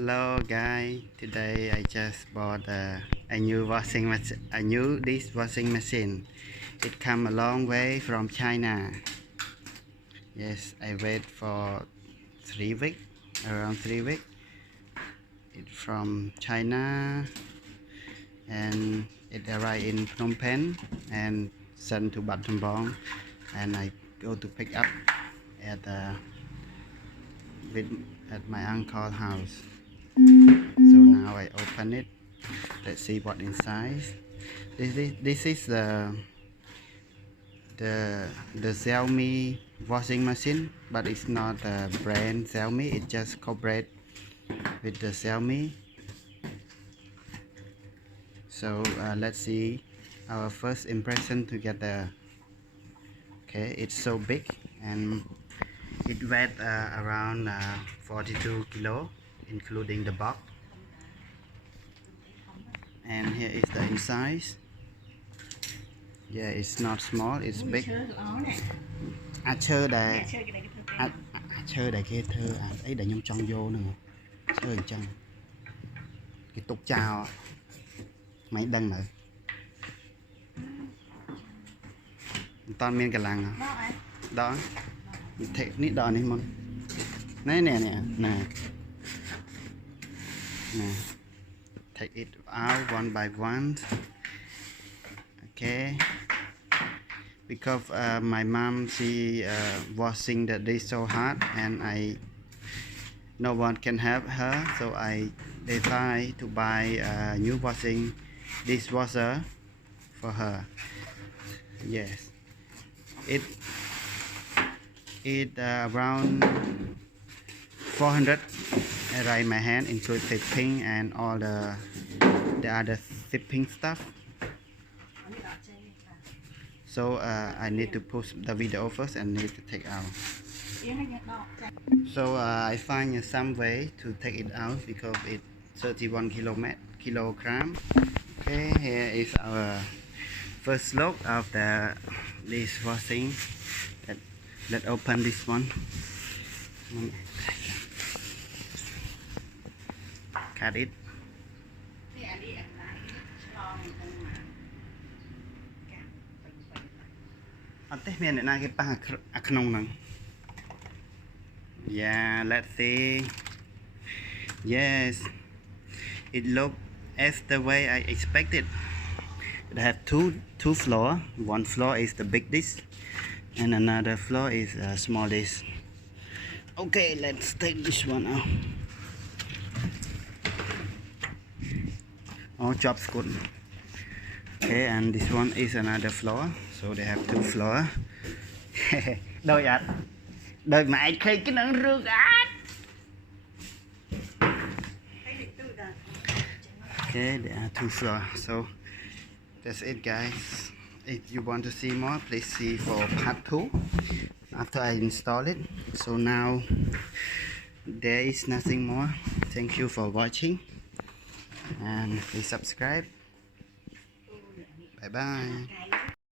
Hello guys, today I just bought a new dishwashing machine. It come a long way from China. Yes, I wait for 3 weeks, around 3 weeks. It's from China and it arrived in Phnom Penh and sent to Battambang, and I go to pick up at at my uncle's house. So now I open it. Let's see what inside. This is the Xiaomi washing machine, but it's not a brand Xiaomi. It just cooperate with the Xiaomi. So let's see our first impression together. Okay, it's so big and it weighs around 42 kilo, including the box. And here is the inside. Yeah, it's not small, it's big. Chơi đây chơi đây kia thơ ấy để nhung trong vô nữa chơi chân cái tục chào máy đăng nữa toàn miền cả làng đó thế nít đỏ này môn này nè take it out one by one. Okay, because my mom she washing the dish so hard and no one can help her, so I decide to buy a new dishwasher for her. Yes, it around 400 right my hand, include shipping and all the other shipping stuff. So I need to push the video first and need to take out. So I find some way to take it out because it's 31 kilogram. Okay, here is our first look of the dishwashing. Let's open this one. Cut it. Yeah, let's see. Yes, it look as the way I expected. It have two floor. One floor is the big dish and another floor is a small dish. Okay, let's take this one out. Oh, job's good. Okay, and this one is another floor, so they have two floor. Đôi ạ, đôi mà anh thấy cái nắng rước át. Okay, there are two floors, so that's it guys. If you want to see more, please see for part 2 after I install it. So now there is nothing more. Thank you for watching and please subscribe. Bye bye.